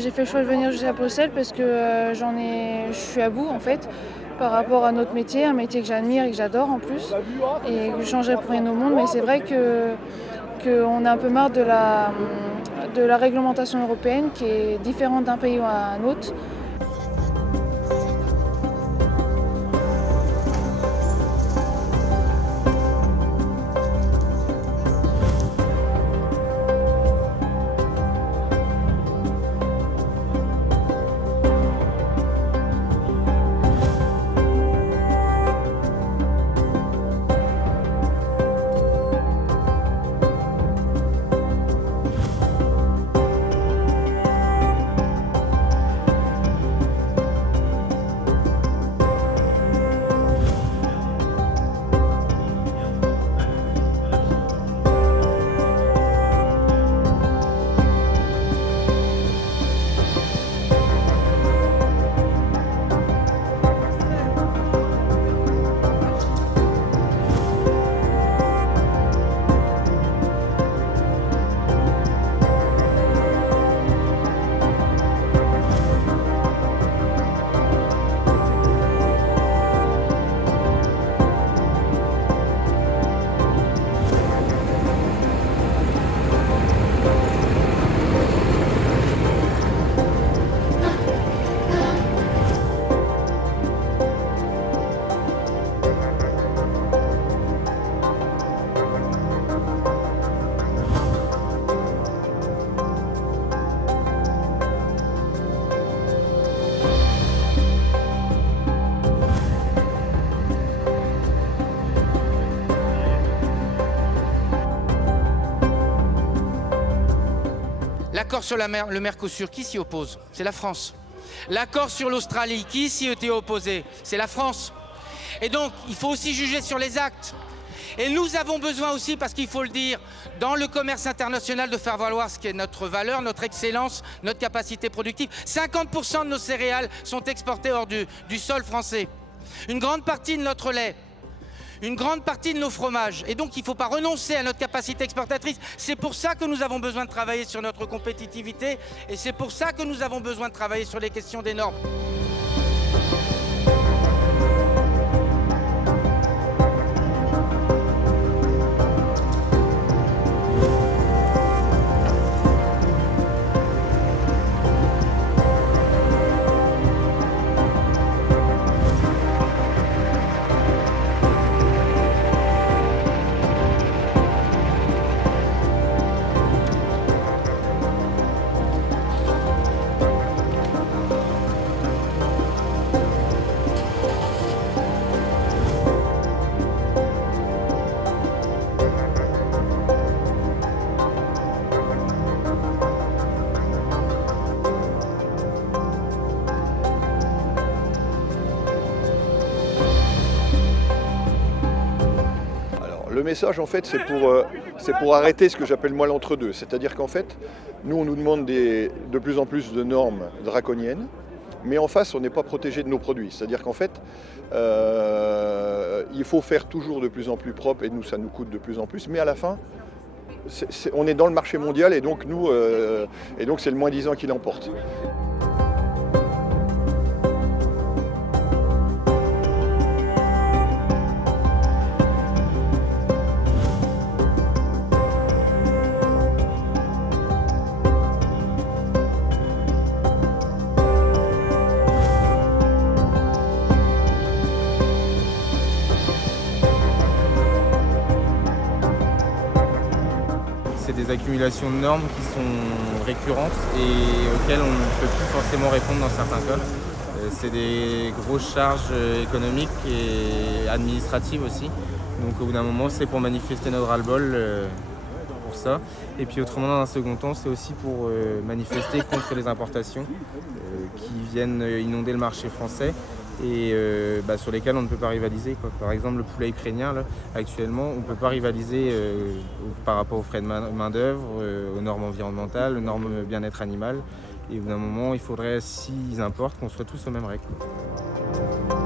J'ai fait le choix de venir jusqu'à Bruxelles parce que je suis à bout en fait par rapport à notre métier, un métier que j'admire et que j'adore en plus et que je changerais pour rien au monde. Mais c'est vrai qu'on a un peu marre de la réglementation européenne qui est différente d'un pays à un autre. L'accord sur le Mercosur, qui s'y oppose? C'est la France. L'accord sur l'Australie, qui s'y était opposé? C'est la France. Et donc, il faut aussi juger sur les actes. Et nous avons besoin aussi, parce qu'il faut le dire, dans le commerce international, de faire valoir ce qui est notre valeur, notre excellence, notre capacité productive. 50% de nos céréales sont exportées hors du sol français. Une grande partie de notre lait. Une grande partie de nos fromages. Et donc, il ne faut pas renoncer à notre capacité exportatrice. C'est pour ça que nous avons besoin de travailler sur notre compétitivité et c'est pour ça que nous avons besoin de travailler sur les questions des normes. Le message, en fait, c'est pour arrêter ce que j'appelle moi l'entre-deux. C'est-à-dire qu'en fait, nous, on nous demande de plus en plus de normes draconiennes, mais en face, on n'est pas protégé de nos produits. C'est-à-dire qu'en fait, il faut faire toujours de plus en plus propre, et nous, ça nous coûte de plus en plus, mais à la fin, on est dans le marché mondial, et donc c'est le moins-disant qui l'emporte. C'est des accumulations de normes qui sont récurrentes et auxquelles on ne peut plus forcément répondre dans certains cas. C'est des grosses charges économiques et administratives aussi. Donc au bout d'un moment, c'est pour manifester notre ras-le-bol pour ça. Et puis autrement, dans un second temps, c'est aussi pour manifester contre les importations qui viennent inonder le marché français et sur lesquels on ne peut pas rivaliser, quoi. Par exemple, le poulet ukrainien, là, actuellement, on ne peut pas rivaliser par rapport aux frais de main-d'œuvre, aux normes environnementales, aux normes bien-être animal. Et au bout d'un moment, il faudrait, s'ils importent, qu'on soit tous aux mêmes règles, quoi.